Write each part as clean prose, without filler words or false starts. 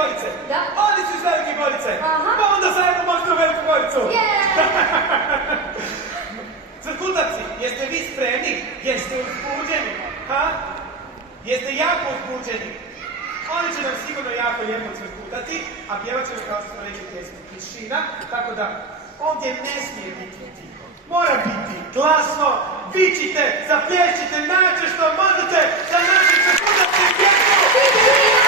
Gorice? Da. Oni su iz Velike Gorice? Aha. Pa onda zajedno možete u Veliku Goricu. Crkutavci, jeste vi spremni? Jeste uzbuđeni? Ha? Jeste jako uzbuđeni? Oni će nam sigurno jako lijepo crkutati, a pjevat će kao što smo rekli pjesmu Tišina, tako da ovdje ne smije biti tiho. Mora biti glasno, vičite, zaplješćite, najče što možete za naši crkutavci pjesmu Tišina!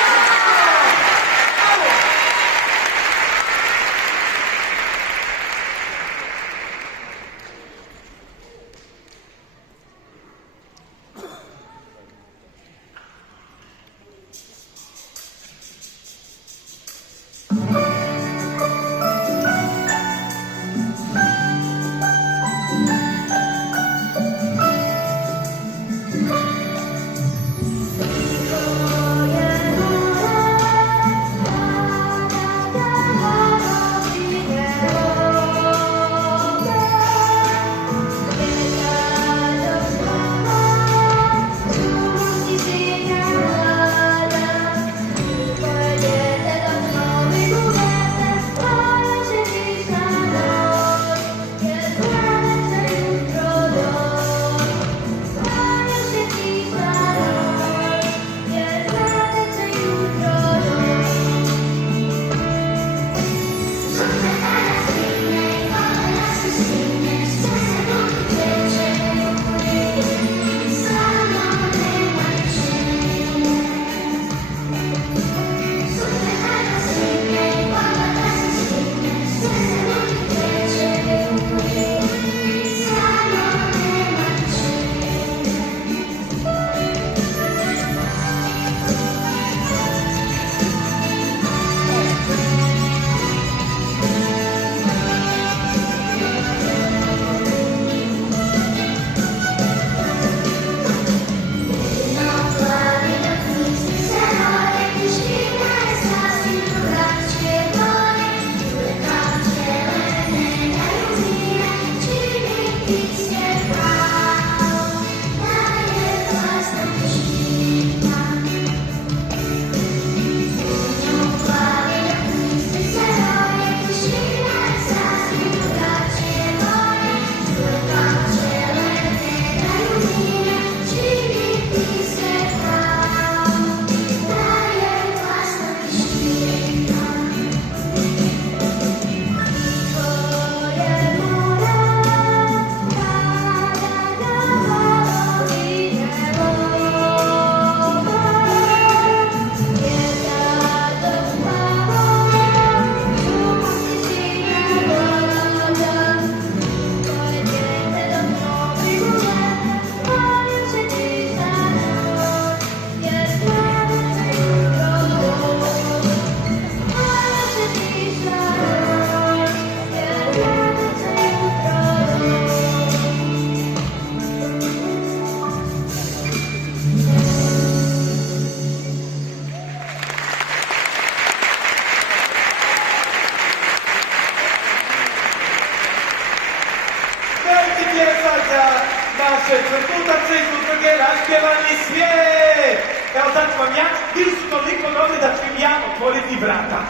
naše crkutavce iz udruge Raspjevani svijet. Evo sad ću vam ja, bili su toliko dobri da ću im ja otvoriti vrata.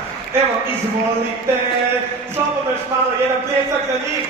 Evo, izvolite, slobodno još malo, jedan pljesak za njih.